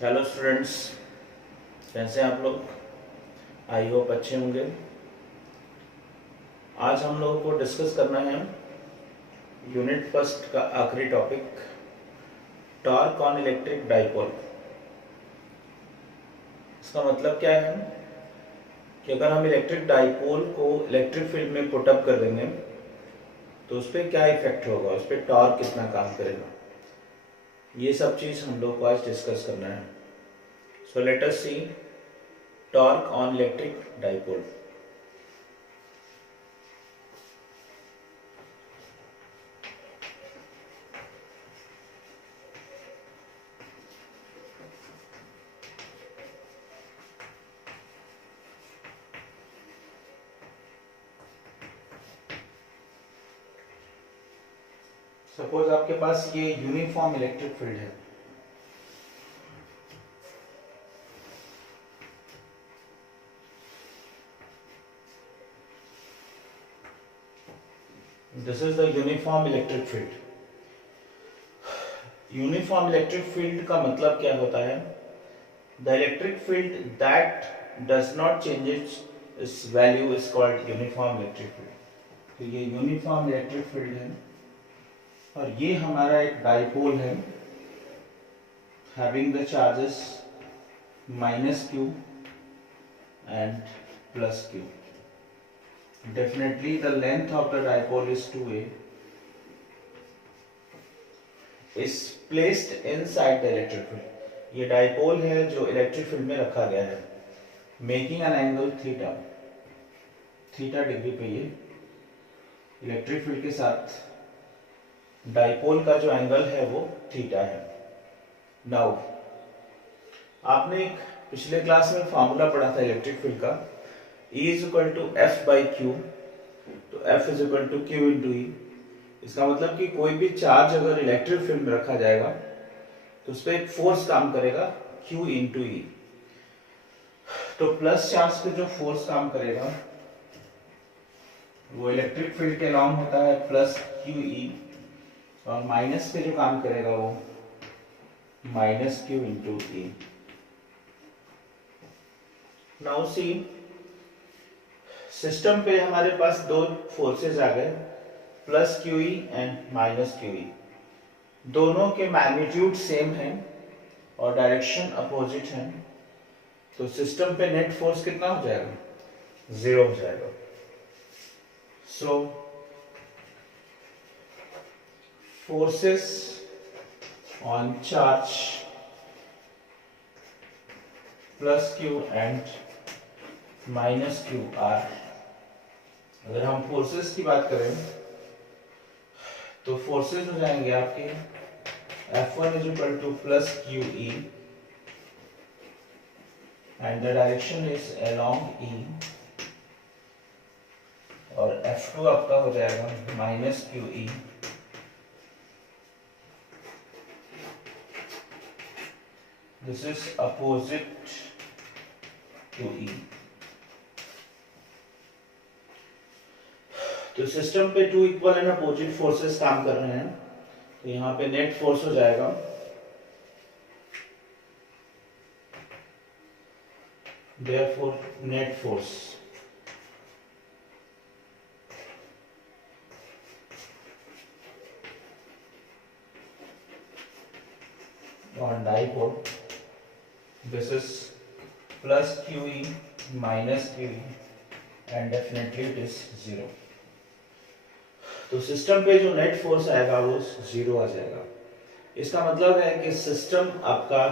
Hello students, कैसे हैं आप लोग। आई होप अच्छे होंगे। आज हम लोगों को डिस्कस करना है यूनिट फर्स्ट का आखिरी topic, torque on electric dipole. इसका मतलब क्या है कि अगर हम इलेक्ट्रिक डाइपोल को इलेक्ट्रिक फील्ड में पुट अप कर देंगे तो उस पर क्या इफेक्ट होगा, उस पर टॉर्क कितना काम करेगा, ये सब चीज़ हम लोग को आज डिस्कस करना है। So let us see torque on electric dipole. Suppose आपके पास ये यूनिफॉर्म इलेक्ट्रिक फील्ड है। This is the uniform electric field. Uniform electric field का मतलब क्या होता है? The electric field that does not changes its value is called uniform electric field. तो ये यूनिफॉर्म इलेक्ट्रिक फील्ड है और ये हमारा एक डाइपोल है having the charges minus q and plus q. Definitely the length of the dipole is 2a, is placed inside the electric field. ये dipole है जो इलेक्ट्रिक फील्ड में रखा गया है, making an angle theta degree पे। ये इलेक्ट्रिक फील्ड के साथ डाइपोल का जो एंगल है वो थीटा है। नाउ आपने एक पिछले क्लास में फार्मूला पढ़ा था इलेक्ट्रिक फील्ड का, E is equal to F by q. तो F is equal to q into E. इसका मतलब कि कोई भी चार्ज अगर इलेक्ट्रिक फील्ड में रखा जाएगा तो उस पर एक फोर्स काम करेगा Q इंटू ई। तो प्लस चार्ज पे जो फोर्स काम करेगा वो इलेक्ट्रिक फील्ड के अलोंग होता है प्लस क्यू ई, और माइनस पे जो काम करेगा वो माइनस क्यू इंटू ई। नाउ सी, सिस्टम पे हमारे पास दो फोर्सेस आ गए, plus q E and minus q ई। दोनों के मैग्नीट्यूड सेम हैं और डायरेक्शन अपोजिट है। तो सिस्टम पे नेट फोर्स कितना हो जाएगा? 0 हो जाएगा। So forces on charge plus q and minus q are. अगर हम फोर्सेस की बात करें तो फोर्सेस हो जाएंगे आपके F1 is equal to plus q E and the direction is along E, और F2 आपका हो जाएगा minus q E. This is opposite to E. तो सिस्टम पे two equal and opposite forces काम कर रहे हैं, तो यहां पे नेट फोर्स हो जाएगा therefore net force on dipole, this is plus q E minus q E and definitely it is 0। तो सिस्टम पे जो नेट फोर्स आएगा वो 0 आ जाएगा। इसका मतलब है कि सिस्टम आपका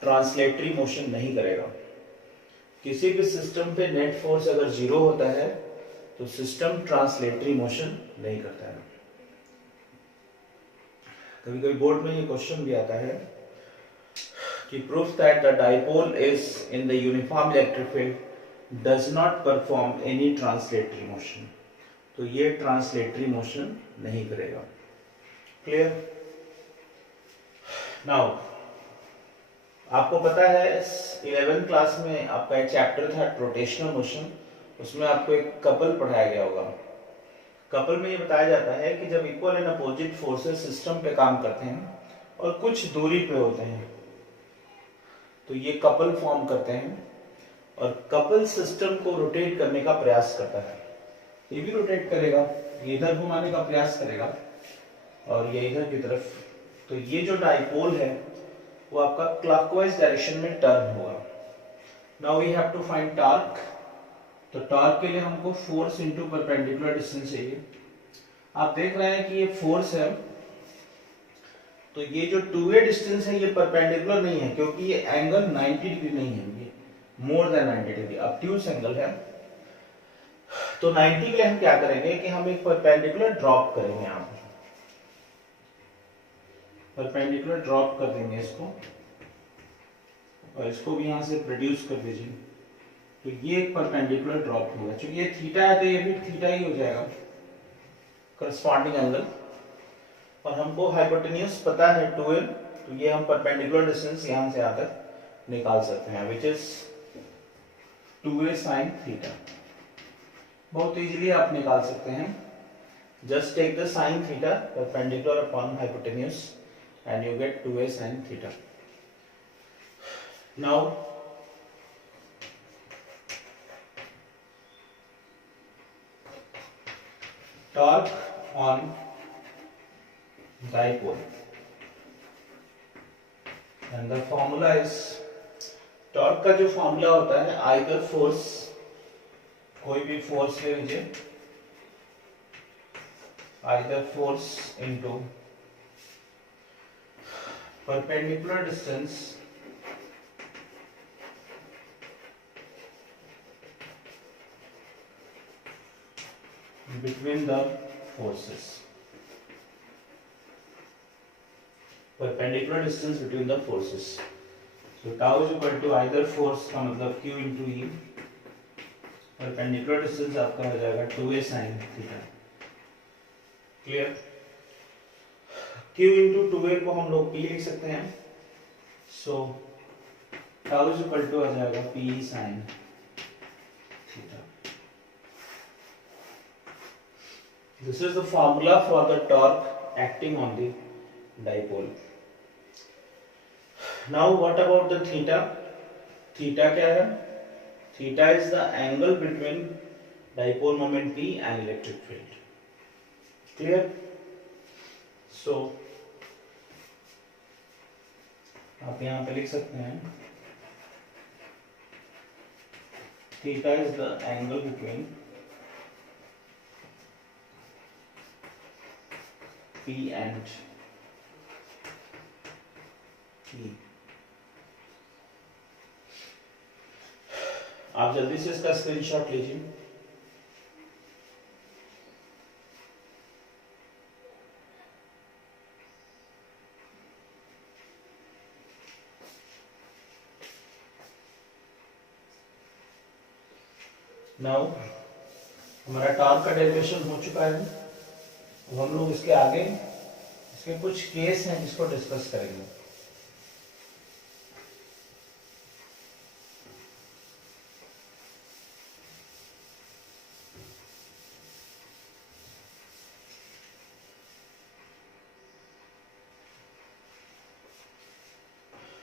ट्रांसलेटरी मोशन नहीं करेगा। किसी भी सिस्टम पे नेट फोर्स अगर 0 होता है तो सिस्टम ट्रांसलेटरी मोशन नहीं करता है। कभी कभी बोर्ड में ये क्वेश्चन भी आता है कि proof that the dipole is in the uniform electric field does not perform any translatory motion. तो ये ट्रांसलेटरी मोशन नहीं करेगा। क्लियर? नाउ आपको पता है 11th क्लास में आपका एक चैप्टर था रोटेशनल मोशन, उसमें आपको एक कपल पढ़ाया गया होगा। कपल में ये बताया जाता है कि जब equal and opposite forces system पे काम करते हैं और कुछ दूरी पे होते हैं, तो ये कपल फॉर्म करते हैं और कपल सिस्टम को रोटेट करने का प्रयास करता है। ये भी रोटेट करेगा, ये इधर घुमाने का प्रयास करेगा और ये इधर की तरफ। तो ये जो डाइपोल है वो आपका क्लॉकवाइज डायरेक्शन में टर्न होगा। Now we have to find torque. तो टॉर्क के लिए हमको फोर्स इनटू परपेंडिकुलर डिस्टेंस चाहिए। आप देख रहे हैं कि ये फोर्स है, तो ये जो टू वे डिस्टेंस है ये परपेंडिकुलर नहीं है क्योंकि ये एंगल 90 डिग्री नहीं है, ये more than 90 degree obtuse angle है। तो 90 के लिए हम क्या करेंगे कि हम एक परपेंडिकुलर ड्रॉप करेंगे, यहां पर परपेंडिकुलर ड्रॉप कर देंगे इसको और इसको भी यहां से प्रोड्यूस कर दीजिए। तो ये एक परपेंडिकुलर ड्रॉप होगा, क्योंकि ये थीटा है तो ये भी थीटा ही हो जाएगा करस्पॉन्डिंग एंगल। और हमको हाइपोटेन्यूज पता है 2l, तो ये हम परपेंडिकुलर डिस्टेंस यहां से आकर निकाल सकते हैं which is 2a sin theta. बहुत इजीली आप निकाल सकते हैं। Just take the sin theta perpendicular upon hypotenuse and you get 2a sin theta. Now torque on dipole and the formula is, torque का जो फॉर्मूला होता है either force, कोई भी फोर्स ले लीजिए, either force into perpendicular distance between the forces, perpendicular distance between the forces। so tau is equal to either force का मतलब q into e, perpendicular distance आपका हो जाएगा 2a sin theta. Clear? q into 2a को हम लोग p लिख सकते हैं। so tau is equal to आ जाएगा p sin theta. This is the formula for the torque acting on the dipole. Now what about the theta? Theta क्या है? Theta is the angle between dipole moment P and electric field. Clear? So आप यहाँ पे लिख सकते हैं theta is the angle between P and E। आप जल्दी से इसका स्क्रीनशॉट लीजिए। नाउ हमारा टॉर्क का डेरिवेशन हो चुका है। अब हम लोग इसके आगे इसके कुछ केस हैं जिसको डिस्कस करेंगे।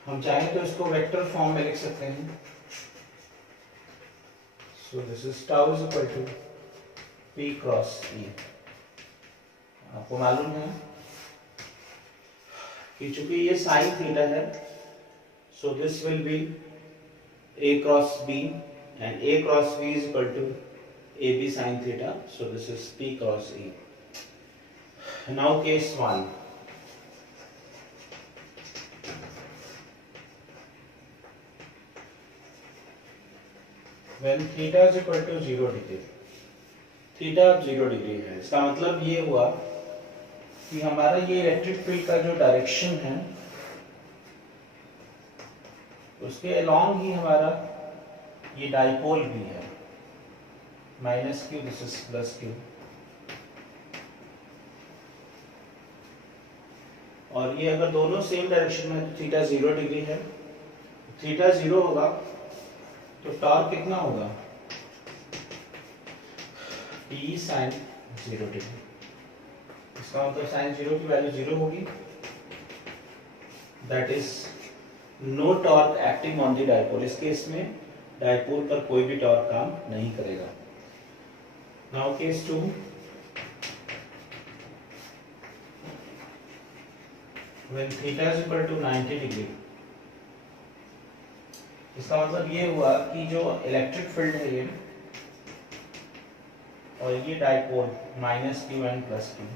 हम चाहें तो इसको वेक्टर फॉर्म में लिख सकते हैं। So this is tau is equal to P cross E। आपको मालूम है कि चूंकि ये साइन थीटा है, so this will be A cross B and A cross B is equal to AB sine theta. So this is P cross E। Now case 1, when theta is equal to 0 degree, theta अब 0 degree है। इसका मतलब ये हुआ कि हमारा ये electric field का जो डायरेक्शन है उसके अलोंग ही हमारा ये डाइपोल भी है, minus Q, this is plus Q. और ये अगर दोनों सेम डायरेक्शन में तो थीटा 0 डिग्री है। थीटा 0 होगा तो टॉर्क कितना होगा? P sin 0 degree. इसका मतलब sin 0 की वैल्यू 0 होगी, that is no torque acting on the dipole, इस केस में डाइपोल पर कोई भी टॉर्क काम नहीं करेगा। Now case 2, when theta is equal to 90 degree, इसका मतलब ये हुआ कि जो इलेक्ट्रिक फील्ड है ये और ये dipole minus Q and plus Q,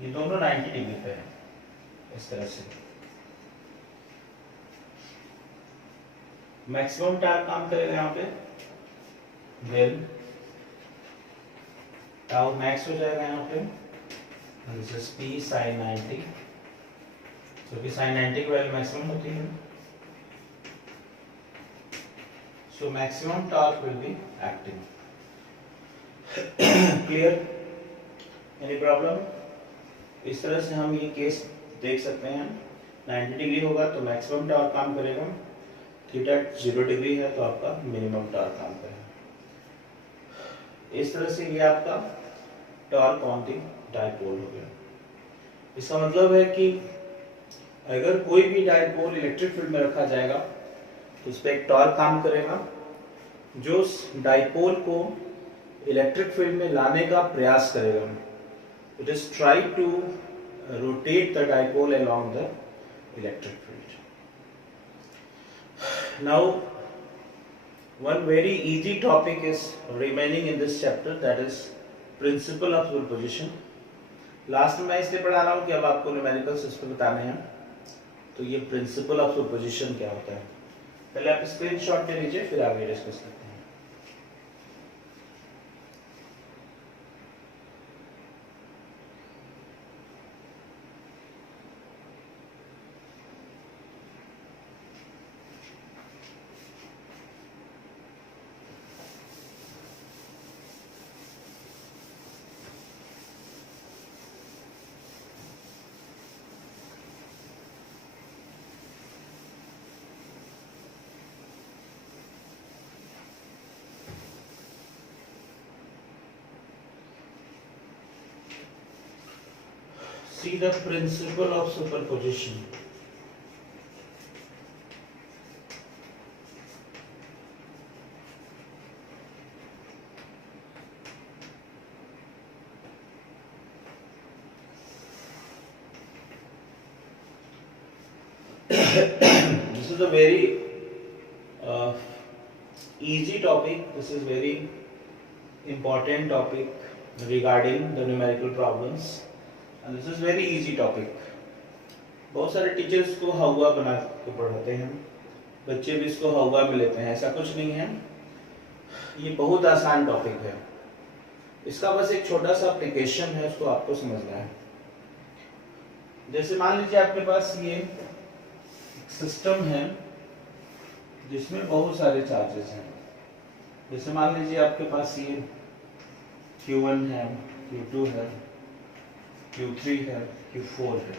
ये दोनों 90 डिग्री पे है। इस तरह से मैक्सिमम टाइम काम करेगा यहाँ पे, वेल टाउ मैक्स हो जाएगा यहाँ पे, this is p sin 90, so कि sin 90 की वैल्यू मैक्सिमम होती है, so maximum torque will be acting. Clear? Any problem? इस तरह से हम ये केस देख सकते हैं, 90 डिग्री होगा तो मैक्सिमम टॉर्क काम करेगा, थीटा 0 डिग्री है तो आपका मिनिमम टॉर्क काम करेगा। इस तरह से ये आपका टॉर्क ऑन द डाइपोल हो गया। इसका मतलब है कि अगर कोई भी डाइपोल इलेक्ट्रिक फील्ड में रखा जाएगा तो उस पर एक टॉर्क काम करेगा जो उस डाइपोल को इलेक्ट्रिक फील्ड में लाने का प्रयास करेगा। It is try to rotate the dipole along the electric field. Now, one very easy topic is remaining in this chapter, that is principle of superposition. Last में मैं इसलिए पढ़ा रहा हूँ कि अब आपको न्यूमेरिकल्स इस पर बताने हैं, तो ये प्रिंसिपल ऑफ सुपरपोजिशन क्या होता है, पहले आप स्क्रीनशॉट ले लीजिए फिर आगे डिस्कस करते हैं। See the principle of superposition. This is a very easy topic. This is very important topic regarding the numerical problems. And this is very easy topic. बहुत सारे टीचर्स को हवा बना के पढ़ाते हैं, बच्चे भी इसको हवा में लेते हैं, ऐसा कुछ नहीं है, ये बहुत आसान टॉपिक है। इसका बस एक छोटा सा एप्लीकेशन है, उसको आपको समझना है। जैसे मान लीजिए आपके पास ये सिस्टम है जिसमें बहुत सारे चार्जेस हैं। जैसे मान लीजिए आपके पास ये Q1 है, Q2 है, Q3 है, Q4 है,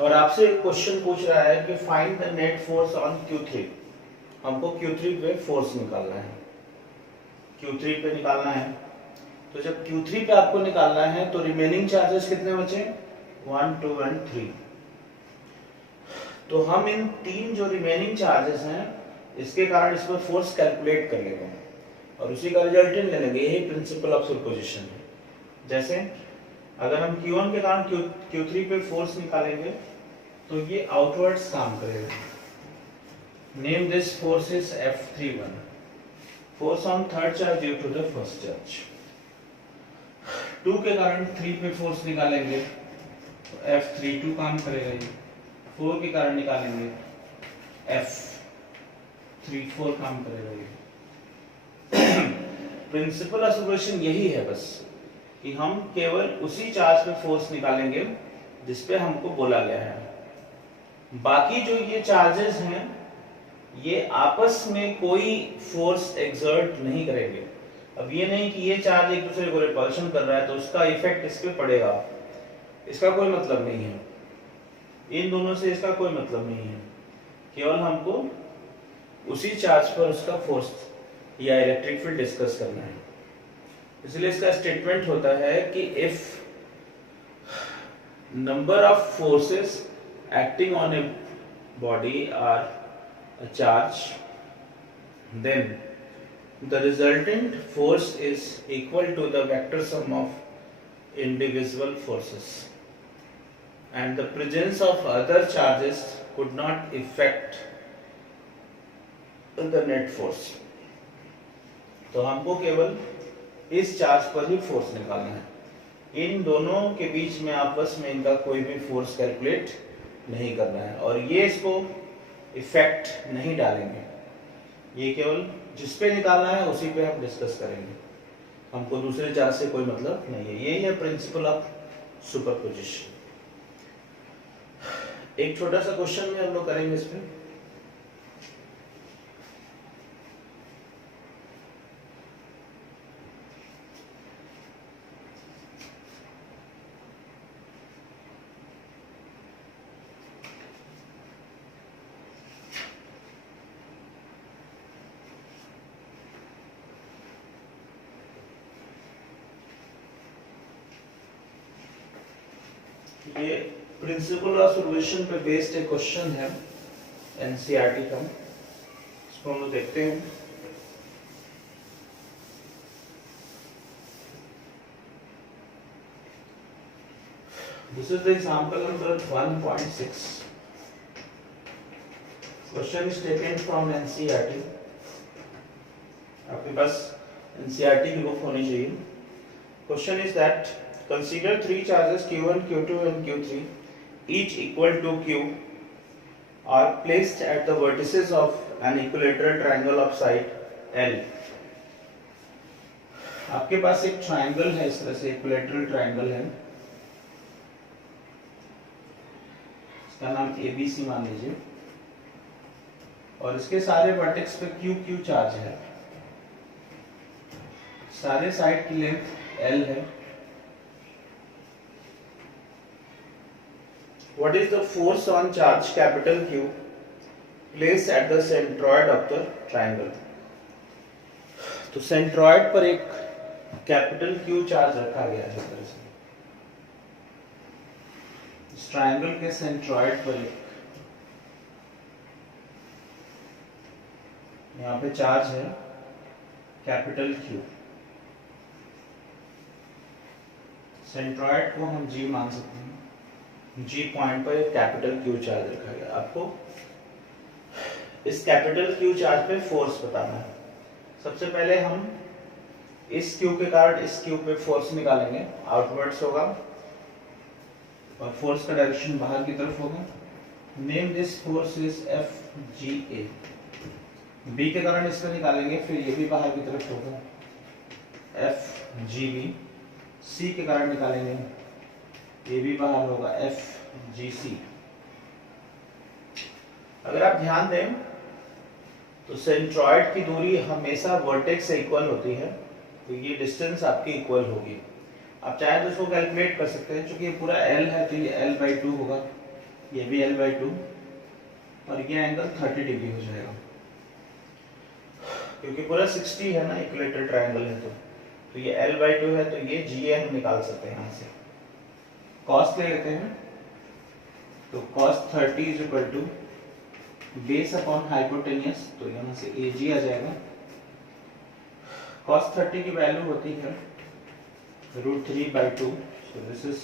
और आपसे एक क्वेश्चन पूछ रहा है कि find the net force on Q3। हमको Q3 पे फोर्स निकालना है, Q3 पे निकालना है। तो जब Q3 पे आपको निकालना है तो रिमेनिंग चार्जेस कितने बचे, 1, 2 एंड 3। तो हम इन तीन जो रिमेनिंग चार्जेस हैं इसके कारण इस पर फोर्स कैलकुलेट कर लेंगे और उसी का रिजल्टेंट ले लेंगे। यही प्रिंसिपल ऑफ सुपरपोजिशन है। जैसे अगर हम Q1 के कारण Q3 पे फोर्स निकालेंगे तो ये आउटवर्ड्स काम करेगा। Name this force is F31, force on third charge due to the first charge. 2 के कारण 3 पे फोर्स निकालेंगे तो F32 काम करेगा। ये 4 के कारण निकालेंगे F34 काम करेगा। ये प्रिंसिपल ऑफ सुपरपोजिशन यही है बस कि हम केवल उसी चार्ज पे फोर्स निकालेंगे जिस पे हमको बोला गया है। बाकी जो ये चार्जेस हैं ये आपस में कोई फोर्स एक्सर्ट नहीं करेंगे। अब ये नहीं कि ये चार्ज एक दूसरे को रिपल्शन कर रहा है तो उसका इफेक्ट इस पे पड़ेगा, इसका कोई मतलब नहीं है। इन दोनों से इसका कोई मतलब नहीं है, केवल हमको उसी चार्ज पर उसका फोर्स या इलेक्ट्रिक फील्ड डिस्कस करना है। इसलिए इसका स्टेटमेंट होता है कि if number of forces acting on a body are a charge, then the resultant force is equal to the vector sum of individual forces, and the presence of other charges could not affect the net force. तो हमको केवल इस charge पर ही force निकालना है, इन दोनों के बीच में आपस में इनका कोई भी फोर्स कैलकुलेट नहीं करना है, और ये इसको इफेक्ट नहीं डालेंगे, ये केवल जिस पे निकालना है उसी पे हम डिस्कस करेंगे, हमको दूसरे चार्ज से कोई मतलब नहीं है। यही है प्रिंसिपल ऑफ सुपरपोजिशन। एक छोटा सा क्वेश्चन में हम लोग करेंगे इस पे। ये प्रिंसिपल ऑफ सॉल्यूशन पे बेस्ड एक क्वेश्चन है एनसीईआरटी का, इसको हम लोग देखते हैं। This is the example number 1.6। Question is taken from NCERT. आपके पास एनसीईआरटी की बुक होनी चाहिए। Question is that consider three charges q1, q2 and q3 each equal to q are placed at the vertices of an equilateral triangle of side L। आपके पास एक triangle है, इस तरह से इक्विलेटरल ट्रायंगल है, इसका नाम ABC मान लीजिए, और इसके सारे वर्टेक्स पे q q चार्ज है, सारे साइड की लेंथ L है। What is the force on charge capital Q placed at the centroid of the triangle? तो सेंट्रॉइड पर एक कैपिटल Q चार्ज रखा गया है, इस तरह से इस ट्रायंगल के सेंट्रॉइड पर एक यहाँ पे चार्ज है कैपिटल Q। सेंट्रॉइड को हम G मान सकते हैं, G पॉइंट पर एक कैपिटल Q चार्ज रखा गया। आपको इस कैपिटल Q चार्ज पे फोर्स बताना है। सबसे पहले हम इस Q के कारण इस Q पे फोर्स निकालेंगे, आउटवर्ड्स होगा और फोर्स का डायरेक्शन बाहर की तरफ होगा। Name this force is FGA। B के कारण इसको निकालेंगे, फिर ये भी बाहर की तरफ होगा FGB। C के कारण निकालेंगे, ये भी बाहर होगा FGC। अगर आप ध्यान दें तो सेंट्रॉइड की दूरी हमेशा वर्टेक्स से इक्वल होती है, तो ये डिस्टेंस आपकी इक्वल होगी। आप चाहे तो इसको कैलकुलेट कर सकते हैं, क्योंकि ये पूरा L है तो ये L/2 होगा, ये भी L/2, और ये एंगल 30 डिग्री हो जाएगा, क्योंकि पूरा 60 है ना, इक्विलेटरल ट्रायंगल है तो ये L/2 है, तो ये GA हम निकाल सकते हैं। यहाँ से कॉस ले लेते हैं, तो cos 30 is equal to base upon hypotenuse, तो यहाँ से AG आ जाएगा। cos 30 की वैल्यू होती है √3/2, सो दिस इज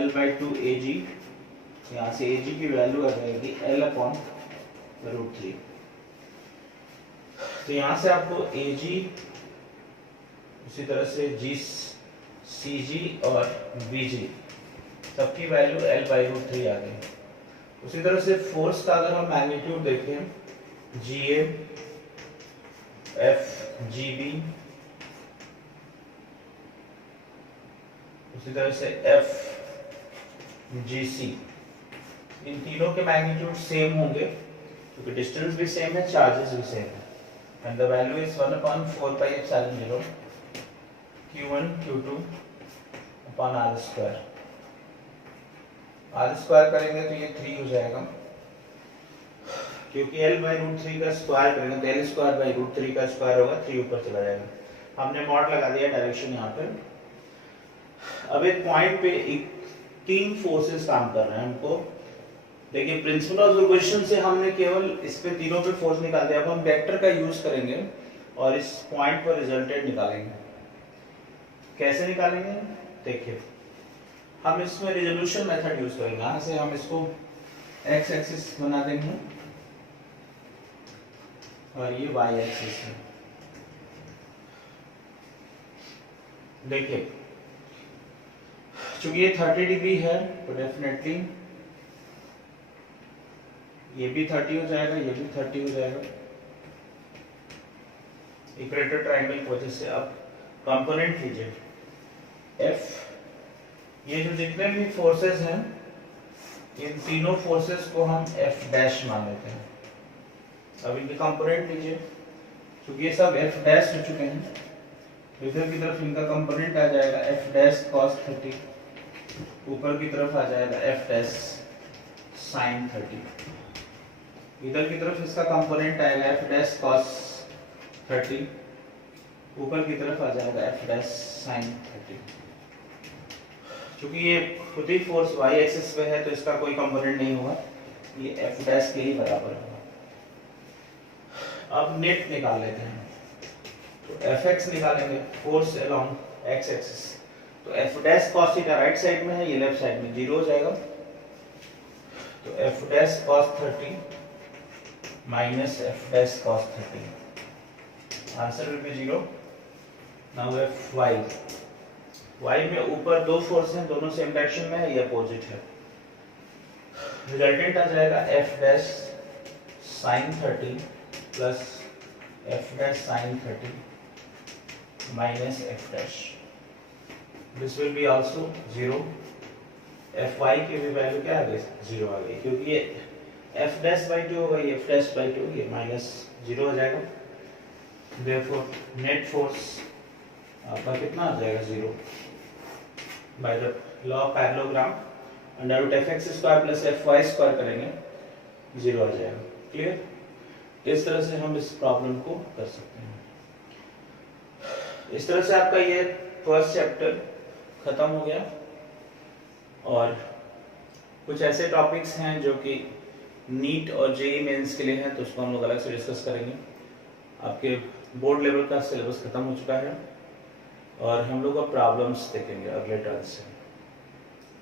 L/2 AG। यहाँ से AG की वैल्यू आ जाएगी L अपॉन √3। तो यहाँ से आपको AG, उसी तरह से CG और BG सबकी वैल्यू L/√3 आ गई। उसी तरह से फोर्स का अगर हम मैग्नीट्यूड देखें, GA, FGB, उसी तरह से FGC, इन तीनों के मैग्नीट्यूड सेम होंगे, क्योंकि डिस्टेंस भी सेम है, चार्जेस भी सेम है, and the value is 1/4πε0 Q1 Q2 upon R²। R² करेंगे तो ये 3 हो जाएगा, क्योंकि L/√3 का स्क्वायर करेंगे तो L²/√3 का स्क्वायर होगा, 3 ऊपर चला जाएगा। हमने मॉड लगा दिया डायरेक्शन यहाँ पे। अब एक पॉइंट पे तीन फोर्सेस काम कर रहे हैं हमको। देखिए प्रिंसिपल ऑफ सुपरपोजिशन से हमने केवल इस पे तीनों पे फोर्स निकाल दिया। अब हम वेक्टर का यूज करेंगे और इस पॉइंट पर रिजल्टेंट निकालेंगे। कैसे निकालेंगे देखिए, हम इसमें रिजोल्यूशन मेथड यूज करेंगे। यहाँ से हम इसको एक्स एक्सिस बना देंगे और ये वाई एक्सिस है। देखिए चूंकि ये 30 डिग्री है तो डेफिनेटली ये भी 30 हो जाएगा, ये भी 30 हो जाएगा इक्वेटर ट्रायंगल की वजह से। अब कंपोनेंट लीजिए F, ये जो जितने भी फोर्सेस हैं इन तीनों फोर्सेस को हम F डैश मान लेते हैं। अब इनके कंपोनेंट लीजिए, क्योंकि ये सब F डैश हो चुके हैं तो इधर की तरफ इनका कंपोनेंट आ जाएगा F डैश cos 30, ऊपर की तरफ आ जाएगा F डैश sin 30, इधर की तरफ इसका कंपोनेंट आएगा F डैश cos 30, ऊपर की तरफ आ जाएगा F डैश sin 30। क्योंकि ये खुद ही फोर्स y एक्सिस पे है तो इसका कोई कंपोनेंट नहीं होगा, ये F डैश के ही बराबर होगा। अब नेट निकाल लेते हैं तो Fx निकालेंगे, फोर्स अलोंग x एक्सिस। तो F dash cos theta right side में है, ये लेफ्ट साइड में 0 हो जाएगा। तो F dash cos 30 minus F dash cos 30, answer will be 0। Now Fy, y में ऊपर दो फोर्स हैं, दोनों सेम डायरेक्शन में है, ये अपोजिट है। रिजल्टेंट आ जाएगा F dash sin 30 plus F dash sin 30 minus F dash, this will be also 0। Fy की भी वैल्यू क्या आ गई 0 आ गई, क्योंकि ये F डैश बाई 2 होगा, ये F डैश बाई 2, ये माइनस 0 हो जाएगा। देयरफॉर नेट फोर्स आपका कितना आ जाएगा 0 by the law of parallelogram, under root fx square plus fy square करेंगे 0 आ जाएगा। क्लियर? इस तरह से हम इस प्रॉब्लम को कर सकते हैं। इस तरह से आपका ये फर्स्ट चैप्टर खत्म हो गया और कुछ ऐसे टॉपिक्स हैं जो कि नीट और जेईई मेंस के लिए हैं, तो उसको हम लोग अलग से डिस्कस करेंगे। आपके बोर्ड लेवल का सिलेबस खत्म हो चुका है और हम लोग अब प्रॉब्लम्स देखेंगे अगले टर्म से।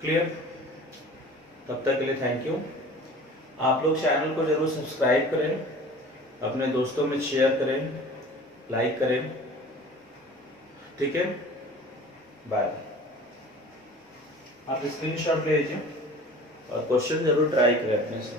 क्लियर? तब तक के लिए थैंक यू। आप लोग चैनल को जरूर सब्सक्राइब करें, अपने दोस्तों में शेयर करें, लाइक करें, ठीक है? बाय। आप स्क्रीनशॉट ले लीजिए और क्वेश्चन जरूर ट्राई करें अपने से।